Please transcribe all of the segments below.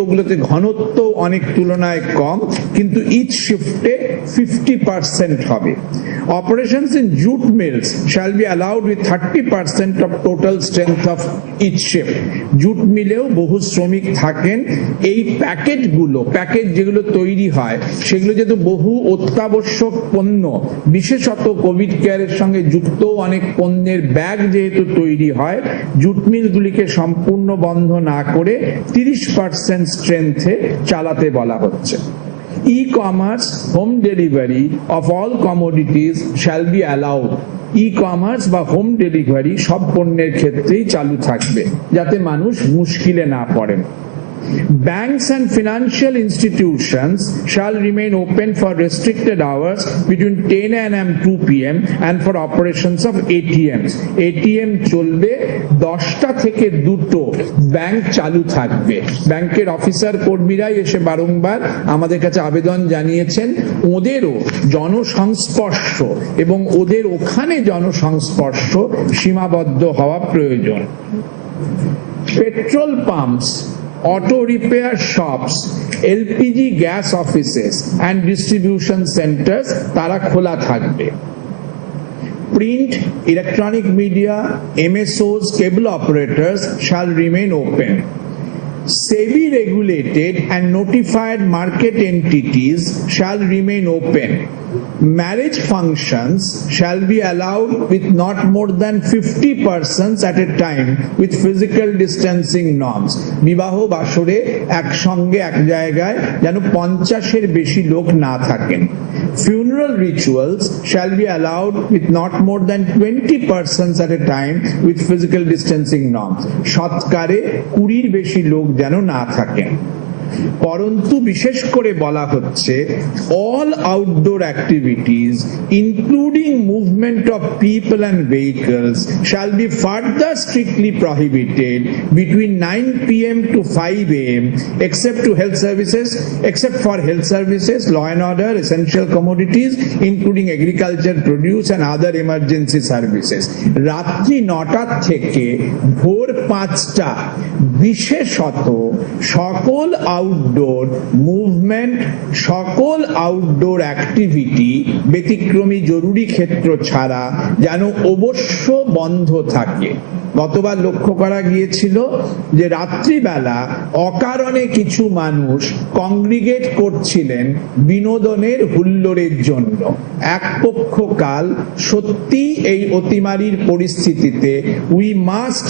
ওগুলোতে ঘনত্ব অনেক তুলনায় কম, কিন্তু ইচ শিফটে 50% হবে। Operations in jute mills shall be allowed with 30% of total strength of each shift. Jute মিলেও বহু শ্রমিক থাকেন। এই প্যাকেট যেগুলো তৈরি হয় সেগুলো যেহেতু বহু অত্যাবশ্যক পণ্য, বিশেষত কোভিড কেয়ারের সঙ্গে যুক্ত অনেক পণ্যের ব্যাগ যেহেতু তৈরি হয়, জুট মিলগুলিকে সম্পূর্ণ বন্ধ না করে 30% স্ট্রেংথে চালাতে বলা হচ্ছে। E-commerce home delivery of all commodities shall be allowed. Ecommerce বা হোম ডেলিভারি সব পণ্যের ক্ষেত্রেই চালু থাকবে, যাতে মানুষ মুশকিলে না পড়েন। Banks and financial institutions shall remain open for restricted hours between 10 AM and 2 PM and for operations of ATMs. ATM চলবে 10টা থেকে 2টো, ব্যাংক চালু থাকবে। ব্যাংকের অফিসার কর্মীরাই এসে বারংবার আমাদের কাছে আবেদন জানিয়েছেন ওদেরও জনসংস্পর্শ এবং ওদের ওখানে জনসংস্পর্শ সীমাবদ্ধ হওয়া প্রয়োজন। Petrol pumps, auto repair shops, LPG gas offices and distribution centers তারা খোলা থাকবে। Print, electronic media, MSOs, cable operators shall remain open. SEBI regulated and notified market entities shall remain open. Marriage functions shall be allowed with not more than 50 persons at a time with physical distancing norms. বিবাহ বাসরে একসঙ্গে এক জায়গায় যেন 50-এর বেশি লোক না থাকেন। Funeral rituals shall be allowed with not more than 20 persons at a time with physical distancing norms. সৎকারে 20-র বেশি লোক যেন না থাকেন। পরন্তু বিশেষ করে বলা হচ্ছে all outdoor activities including movement of people and vehicles shall be further strictly prohibited between 9 PM to 5 AM except for health services, law and order, essential commodities including agriculture produce and other emergency services. রাত্রি 9টা থেকে ভোর 5টা বিশেষত সকল outdoor movement, সকল outdoor activity ব্যতিক্রমী জরুরি ক্ষেত্র ছাড়া যেন অবশ্য বন্ধ থাকে। গতবার লক্ষ্য করা গিয়েছিল যে রাত্রিবেলা অকারণে কিছু মানুষ কংগ্রিগেট করছিলেন বিনোদনের হুল্লোড়ের জন্য। এক পক্ষকাল সত্যি এই অতিমারীর পরিস্থিতিতে we must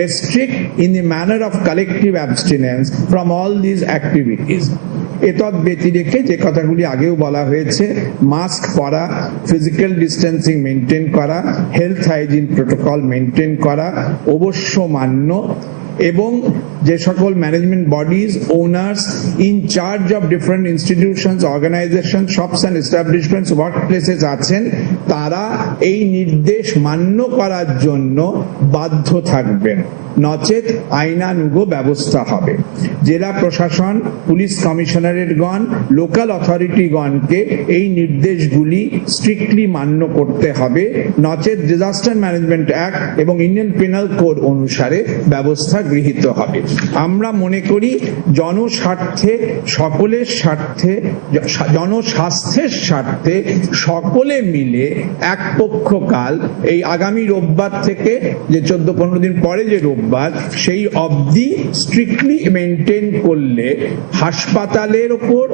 restrict in the manner of collective abstinence from all these activities. এতদ ব্যতিরেকে যে কথাগুলি আগেও বলা হয়েছে, মাস্ক পরা, ফিজিক্যাল ডিস্টেন্সিং মেনটেন করা, হেলথ হাইজিন প্রোটোকল মেনটেন করা অবশ্য মান্য, এবং যে সকল management bodies, owners in charge of different institutions, organisation, shops and establishments, work places আছেন, তারা এই নির্দেশ মান্য করার জন্য বাধ্য থাকবেন, নচেত আইনানুগ ব্যবস্থা হবে। জেলা প্রশাসন, পুলিশ কমিশনারেটগণ, লোকাল অথরিটিগণকে এই নির্দেশগুলি স্ট্রিক্টলি মান্য করতে হবে, নচেত ডিজাস্টার ম্যানেজমেন্ট অ্যাক্ট এবং ইন্ডিয়ান পেনাল কোড অনুসারে ব্যবস্থা গৃহীত হবে। আমরা মনে করি জনস্বার্থে, সকলের স্বার্থে, জনস্বাস্থ্যের স্বার্থে সকলে মিলে এক পক্ষকাল এই আগামী রোববার থেকে যে 14-15 দিন পরে যে রোববার, সেই অবধি স্ট্রিক্টলি মেনটেন করলে হাসপাতালের ওপর,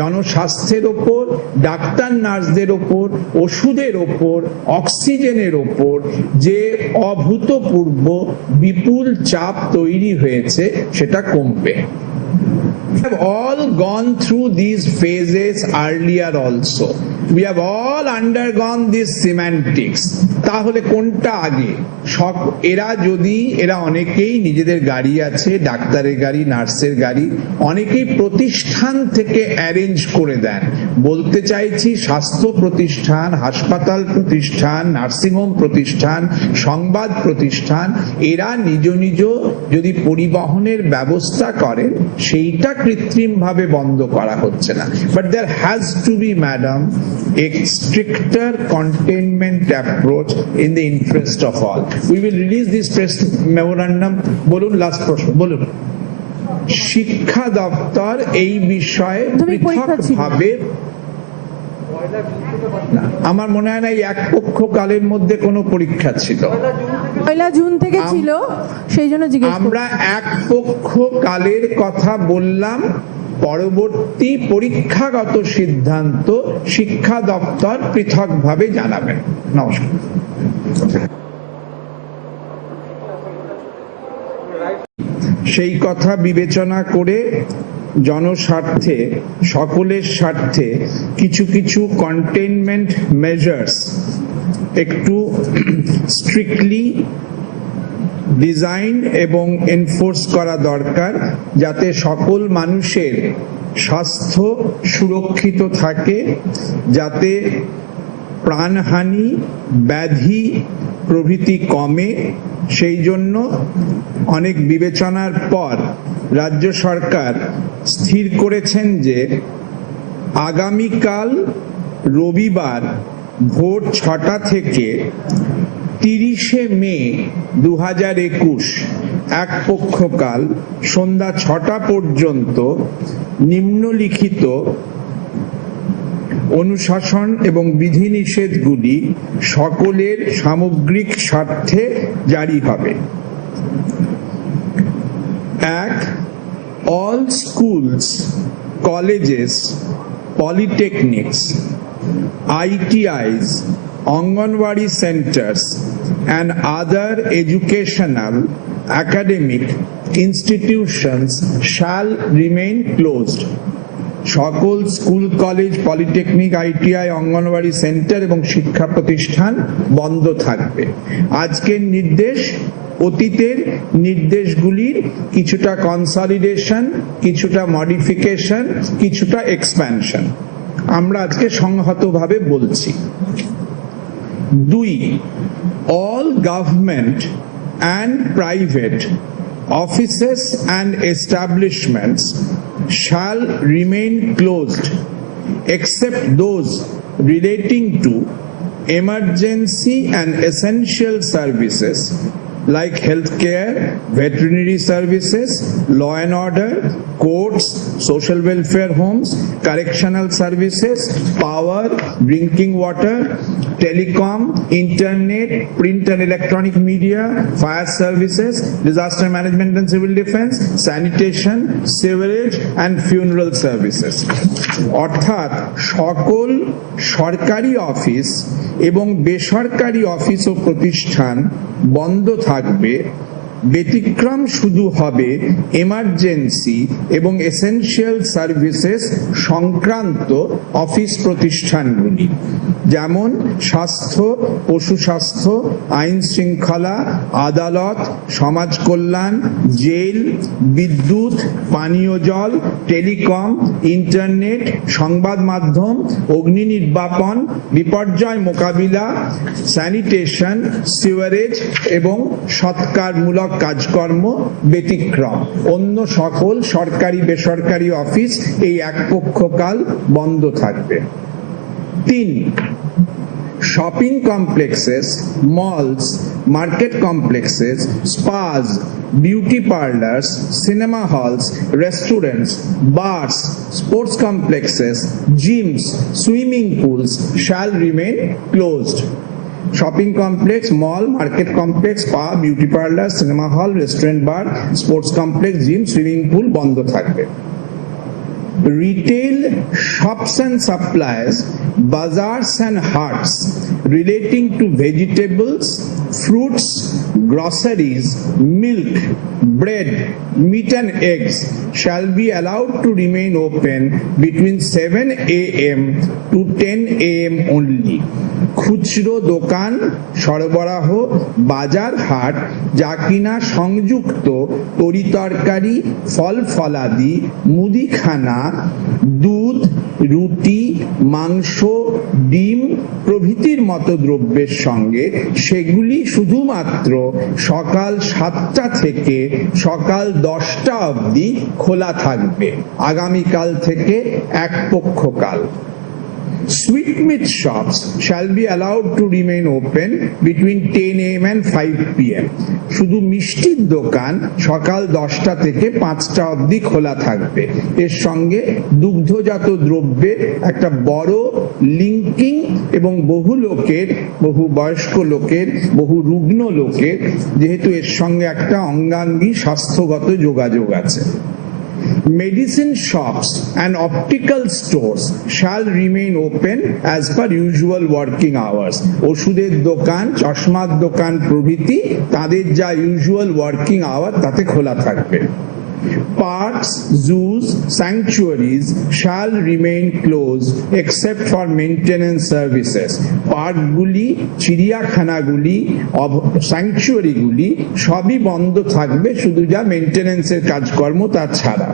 জনস্বাস্থ্যের ওপর, ডাক্তার নার্সদের ওপর, ওষুধের ওপর, অক্সিজেনের ওপর যে অভূতপূর্ব বিপুল চাপ তৈরি হয়েছে সেটা কমবে। We have all gone through these phases earlier also. We have all undergone these semantics. তাহলে কোনটা আগে? এরা অনেকেই নিজেদের গাড়ি আছে, ডাক্তারের গাড়ি, নার্সের গাড়ি, অনেকেই প্রতিষ্ঠান থেকে অ্যারেঞ্জ করে দেন, বলতে চাইছি স্বাস্থ্য প্রতিষ্ঠান, হাসপাতাল প্রতিষ্ঠান, নার্সিংহোম প্রতিষ্ঠান, সংবাদ প্রতিষ্ঠান এরা নিজ নিজ যদি পরিবহনের ব্যবস্থা করেন সেইটা কৃত্রিমভাবে বন্ধ করা হচ্ছে না। But there has to be madam a stricter containment approach in the interest of all. We will release this press memorandum. বলুন, লাস্ট প্রশ্ন বলুন। শিক্ষা দপ্তর এই বিষয়ে পৃথকভাবে, আমার মনে হয় না এক পক্ষ কালের মধ্যে কোনো পরীক্ষা ছিল, 1 জুন থেকে ছিল, সেই জন্য জিজ্ঞেস করছি। আমরা এক পক্ষ কালের কথা বললাম, পরবর্তী পরীক্ষাগত সিদ্ধান্ত শিক্ষা দপ্তর পৃথকভাবে জানাবেন। নমস্কার। সেই কথা বিবেচনা করে জনস্বার্থে, সকলের স্বার্থে কিছু কিছু কন্টেইনমেন্ট মেজার্স একটু স্ট্রিক্টলি ডিজাইন এবং এনফোর্স করা দরকার, যাতে সকল মানুষের স্বাস্থ্য সুরক্ষিত থাকে, যাতে প্রাণহানি, ব্যাধি প্রভৃতি কমে। সেই জন্য অনেক বিবেচনার পর রাজ্য সরকার স্থির করেছেন যে আগামীকাল রবিবার ভোর 6টা থেকে 30শে মে 2021 এক পক্ষকাল সন্ধ্যা 6টা পর্যন্ত নিম্নলিখিত অনুশাসন এবং বিধিনিষেধগুলি সকলের সামগ্রিক স্বার্থে জারি হবে। 1. All schools, colleges, polytechnics, ITIs, Anganwadi centers and other educational academic institutions shall remain closed. সকল school, college, polytechnic, ITI, anganwadi centre এবং শিক্ষা প্রতিষ্ঠান বন্ধ থাকবে। আজকের নির্দেশ অতীতের নির্দেশগুলির কিছুটা কনসলিডেশন, কিছুটা মডিফিকেশন, কিছুটা এক্সপ্যানশন আমরা আজকে সংহতভাবে বলছি। 2. All government and private offices and establishments shall remain closed except those relating to emergency and essential services like healthcare, veterinary services, law and order, courts, social welfare homes, correctional services, power, drinking water, telecom, internet, print and electronic media, fire services, disaster management and civil defense, sanitation, sewerage and funeral services. অর্থাৎ সকল সরকারি office এবং বেসরকারি office ও প্রতিষ্ঠান বন্ধ থাকবে। ব্যতিক্রম শুধু হবে এমার্জেন্সি এবং এসেনশিয়াল সার্ভিসেস সংক্রান্ত অফিস প্রতিষ্ঠানগুলি, যেমন স্বাস্থ্য, পশু স্বাস্থ্য, আইন শৃঙ্খলা, আদালত, সমাজ কল্যাণ, জেল, বিদ্যুৎ, পানীয় জল, টেলিকম, ইন্টারনেট, সংবাদ মাধ্যম, অগ্নি নির্বাপন, বিপর্যয় মোকাবিলা, স্যানিটেশন, সিওয়ারেজ এবং সৎকারমূলক কাজকর্ম ব্যতিক্রম। অন্য সকল সরকারি বেসরকারি অফিস এই এক পক্ষকাল বন্ধ থাকবে। 3. Shopping complexes, malls, market complexes, spas, beauty parlors, cinema halls, restaurants, bars, sports complexes, gyms, swimming pools shall remain closed. Shopping complex, mall, market complex, spa, beauty parlor, cinema hall, restaurant, bar, sports complex, gym, swimming pool বন্ধ থাকবে। Retail shops and suppliers, bazaars and haats relating to vegetables, fruits, groceries, milk, bread, meat and eggs shall be allowed to remain open between 7 a.m. to 10 a.m. only. খুচরো দোকান, সরবরাহ, বাজার হাট যা কিনা সংযুক্ত তরিতরকারি, ফল ফলাদি, মুদিখানা, দুধ, রুটি, মাংস, ডিম প্রভৃতির মতো দ্রব্যের সঙ্গে সেগুলি শুধুমাত্র সকাল 7টা থেকে সকাল 10টা অবধি খোলা থাকবে আগামীকাল থেকে এক পক্ষকাল। Sweetmeat shops shall be allowed to remain open between 10 a.m. and 5 p.m. শুধু মিষ্টির দোকান সকাল 10টা থেকে 5টা অবধি খোলা থাকবে। এর সঙ্গে দুগ্ধজাত দ্রব্যের একটা বড় লিঙ্কিং এবং বহু বয়স্ক লোকের, বহু রুগ্ন লোকের যেহেতু এর সঙ্গে একটা অঙ্গাঙ্গী স্বাস্থ্যগত যোগাযোগ আছে। Medicine shops and optical stores shall remain open as per usual working hours. ওষুধের দোকান, চশমার দোকান প্রভৃতি তাদের যা ইউজুয়াল ওয়ার্কিং আওয়ার তাতে খোলা থাকবে। Parks, zoos, sanctuaries shall remain closed except for maintenance services. পার্কগুলি, চিড়িয়াখানাগুলি, স্যাংচুয়ারিগুলি সবই বন্ধ থাকবে শুধু যা মেইনটেনেন্সের কাজকর্ম তা ছাড়া।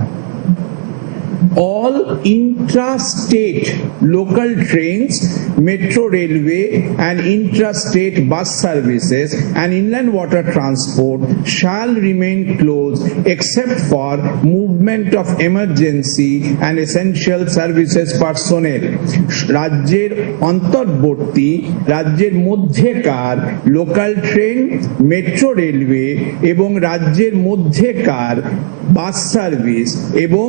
All intra-state local trains, metro railway and intra-state bus services and inland water transport shall remain closed except for movement of emergency and essential services personnel. রাজ্যের অন্তর্বর্তী, রাজ্যের মধ্যেকার লোকাল ট্রেন, মেট্রো রেলওয়ে এবং রাজ্যের মধ্যেকার বাস সার্ভিস এবং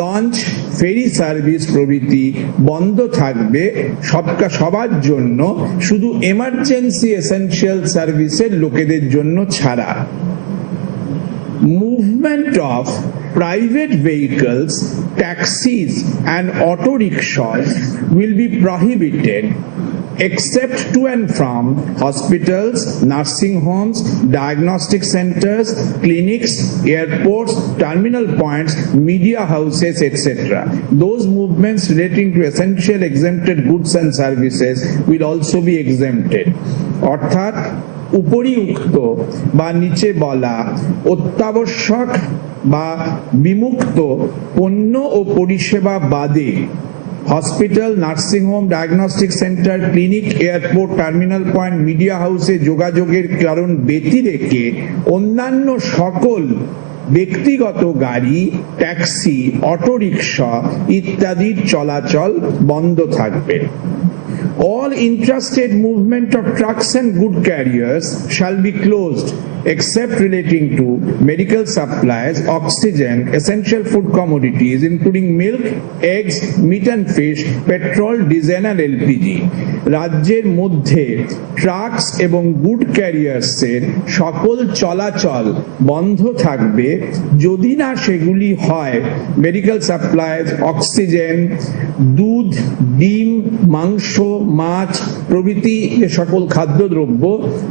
launch, ferry service প্রভৃতি বন্ধ থাকবে সবার জন্য, শুধু এমার্জেন্সি এসেনশিয়াল সার্ভিসের লোকেদের জন্য ছাড়া। Movement of private vehicles, taxis and auto rickshaws will be prohibited except to and from hospitals, nursing homes, diagnostic centers, clinics, airports, terminal points, media houses, etc. Those movements relating to essential exempted goods and services will also be exempted. অর্থাৎ উপরিউক্ত বা নিচে বলা অত্যাবশ্যক বা বিমুক্ত পণ্য ও পরিষেবা বাদে hospital, nursing home, diagnostic centre, clinic, airport, terminal point, media হাউসে যোগাযোগের কারণ ব্যতি রেখে অন্যান্য সকল ব্যক্তিগত গাড়ি, ট্যাক্সি, অটোরিকশা ইত্যাদির চলাচল বন্ধ থাকবে। All intrastate movement of trucks and goods carriers shall be closed except relating to medical supplies, oxygen, essential food commodities including milk, eggs, meat and fish, petrol, diesel and LPG. রাজ্যের মধ্যে trucks এবং good ক্যারিয়ার্সের সকল চলাচল বন্ধ থাকবে যদি না সেগুলি হয় মেডিকেল সাপ্লাইজ, অক্সিজেন, দুধ, ডিম, মাংস, মাছ প্রভৃতি যে সকল খাদ্যদ্রব্য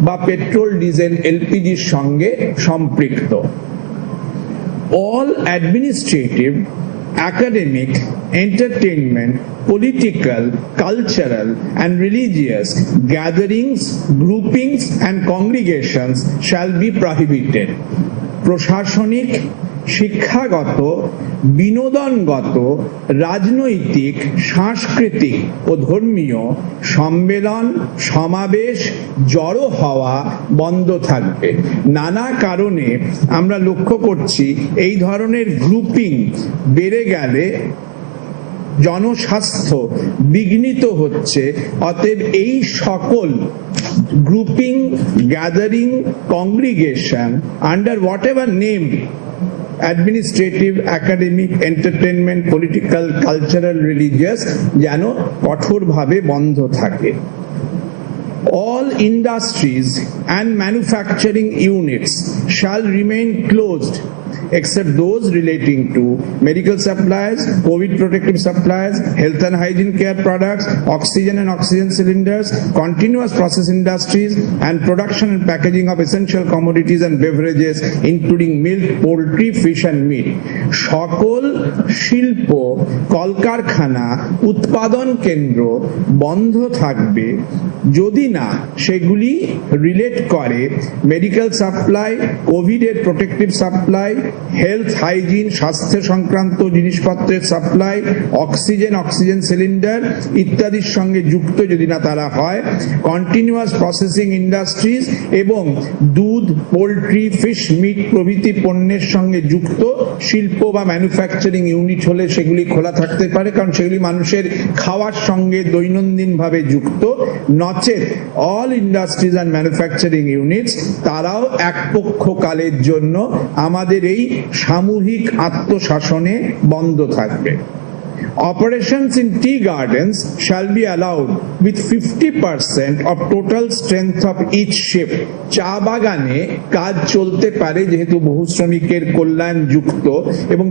বা পেট্রোল, ডিজেল, এলপিজির সঙ্গে সম্পৃক্ত। All administrative, academic, entertainment, political, cultural and religious gatherings, groupings and congregations shall be prohibited. প্রশাসনিক, শিক্ষাগত, বিনোদনগত, রাজনৈতিক, সাংস্কৃতিক ও ধর্মীয় সম্মেলন, সমাবেশ, জড়ো হওয়া বন্ধ থাকবে। নানা কারণে আমরা লক্ষ্য করছি এই ধরনের গ্রুপিং বেড়ে গেলে জনস্বাস্থ্য বিঘ্নিত হচ্ছে। অতএব এই সকল grouping, gathering, congregation under what ever name, administrative, academic, entertainment, political, cultural, religious যেন কঠোরভাবে বন্ধ থাকে। All industries and manufacturing units shall remain closed except those relating to medical supplies, COVID protective supplies, health and hygiene care products, oxygen and oxygen cylinders, continuous process industries and production and packaging of essential commodities and beverages including milk, poultry, fish and meat. সকল শিল্প, কলকারখানা, উৎপাদন কেন্দ্র বন্ধ থাকবে যদি না সেগুলি রিলেট করে মেডিকেল সাপ্লাই, কোভিড এর প্রোটেক্টিভ সাপ্লাই, হেলথ হাইজিন স্বাস্থ্য সংক্রান্ত জিনিসপত্রের সাপ্লাই, অক্সিজেন সিলিন্ডার ইত্যাদির সঙ্গে যুক্ত যদি না তারা হয়, কন্টিনিউয়াস প্রসেসিং ইন্ডাস্ট্রিজ এবং দুধ, পোল্ট্রি, ফিশ, মিট প্রভৃতি পণ্যের সঙ্গে যুক্ত শিল্প বা ম্যানুফ্যাকচারিং ইউনিট হলে সেগুলি খোলা থাকতে পারে, কারণ সেগুলি মানুষের খাওয়ার সঙ্গে দৈনন্দিন ভাবে যুক্ত। নচেত all industries and manufacturing units তারাও একপক্ষকালের জন্য আমাদের এই সামূহিক আত্মশাসনে বন্ধ থাকবে। Operations in tea gardens shall be allowed with 50% of total strength of each shift. চা বাগানে কাজ চলতে পারে যেহেতু বহু শ্রমিকের কল্যাণ যুক্ত এবং